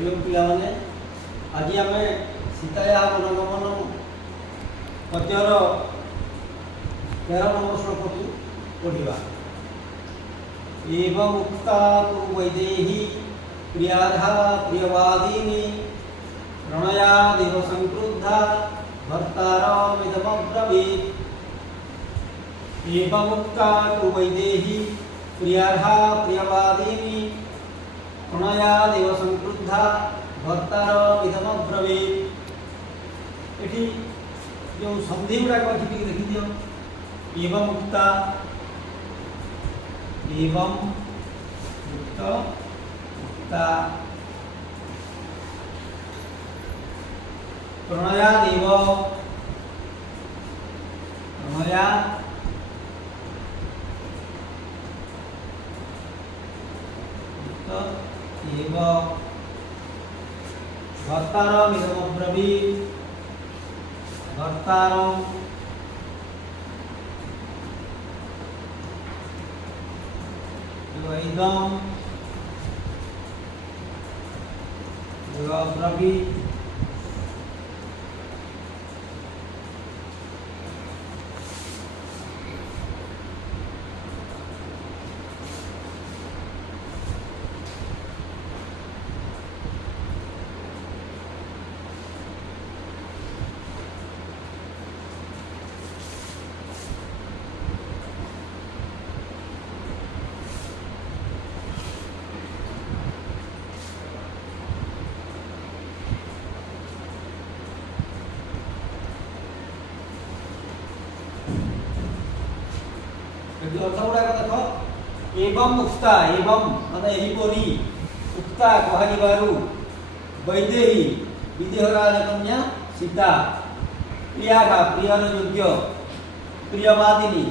पिलाने आज आम सीताया मनोगमन पद्यर 13 नंबर श्लोक को पढ़ा। एवं उक्ता तु वैदेही प्रियाधा प्रियवादिनी प्रणयादिव संक्रुद्धा भर्तारमिदमब्रवीत्। एवं उक्ता तु वैदेही प्रियाधा प्रियवादिनी प्रणयादिव संक्रुद्धा भर्तारमिदमब्रवीत्। एठी जो संधि गुड़ाक अच्छी देखी दियो। एवं उक्ता एवं उक्त उक्ता प्रणयादिव प्रणया एव भर्तारमिदमब्रवीत्। भर्तारम् इदम् अब्रवीत्। अर्थ गुड़ाक देख एवं उक्ता एवं माने एहीपरी उक्ता कहलिबारु वैदेही विदेहराज कन्या सीता प्रियाघा प्रियर योग्य प्रियवादिनी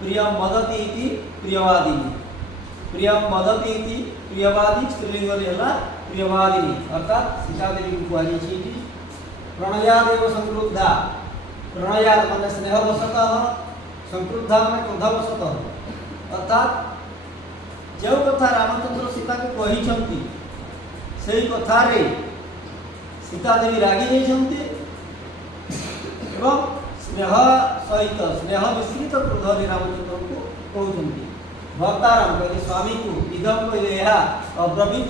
प्रियम मदति इति प्रियवादिनी प्रियम मदति इति प्रियवादी स्त्रीलिंग है प्रियवादिनी अर्थात सीता देवी को कहुछि। प्रणयादेव संक्रुद्धा प्रणयाद माने स्नेहवशतः संक्रुद्धा माने क्रोधवशतः अर्थात जो कथा रामचंद्र सीता को कही से कथा रे सीता देवी रागी जाइछन्ति एवं स्नेह सहित स्नेह मिश्रित क्रोध रामचंद्र को कहते। भर्तारम कहले स्वामी को इदम कहले यह अब्रवीत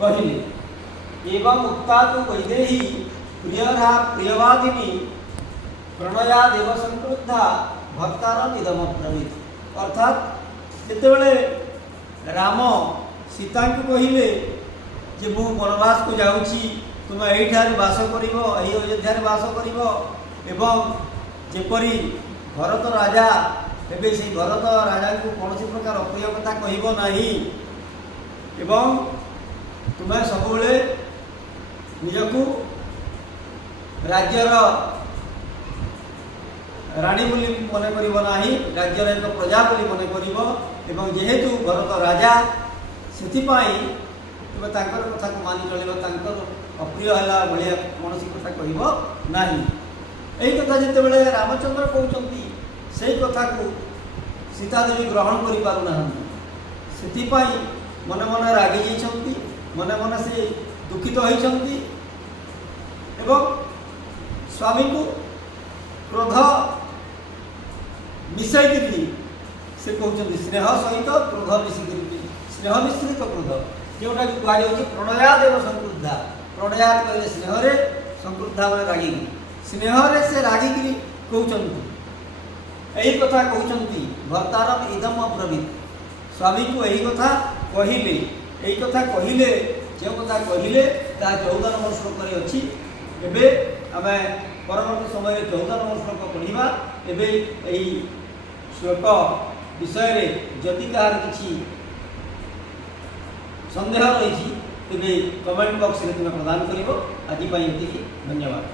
कहले। एवं उक्ता तो वैदेही प्रियरा प्रियवादिनी प्रणयादेव संक्रुद्धा भर्तारम इदम अब्रवीत। अर्थात जितेबले राम सीता को कहले जे मु वनवास को जाऊँगी तुम यहीठार बास कर अयोध्या बास कर एवं जेपरी भरत राजा एवं से भरत राजा को कौन प्रकार अप्रिय कथा कहब नहीं एवं तुम्हें सब निजकू राज्यर राणी बोली मन कर राज्यर एक प्रजा बोली मन कर जेहेतु भरत राजा से तुम्हें कथा को मानि चल अप्रिय है भाया कौन कथा कहब ना। यही कथा जिते रामचंद्र कहते से कथा को सीता देवी ग्रहण कर पारना से मन मन रागी जाइछन्ति मन मन से दुखित होइछन्ति एवं स्वामी को क्रोध मिसाई से कहते स्नेह सहित क्रोध मिसिक स्नेह मिश्रित क्रोध जोटा कि कहुच्छे प्रणयादेव संक्रुद्धा प्रणयाद कहले स्नेह संक्रुद्धा मैंने रागी स्नेह से रागिकी कहते यही कथा कहते। भर्तारम इदम अब्रवीत स्वामी को यही कथा कहले यही कथा कहले जो कथा कहले 14 नंबर श्लोक अच्छी। एबे आमे परवर्ती समय 14 नंबर श्लोक पढ़ा। एबे यही श्लोक विषय जदि कहार किसी संदेह रही तेज कमेंट बॉक्स में तुम्हें प्रदान कर। आज धन्यवाद।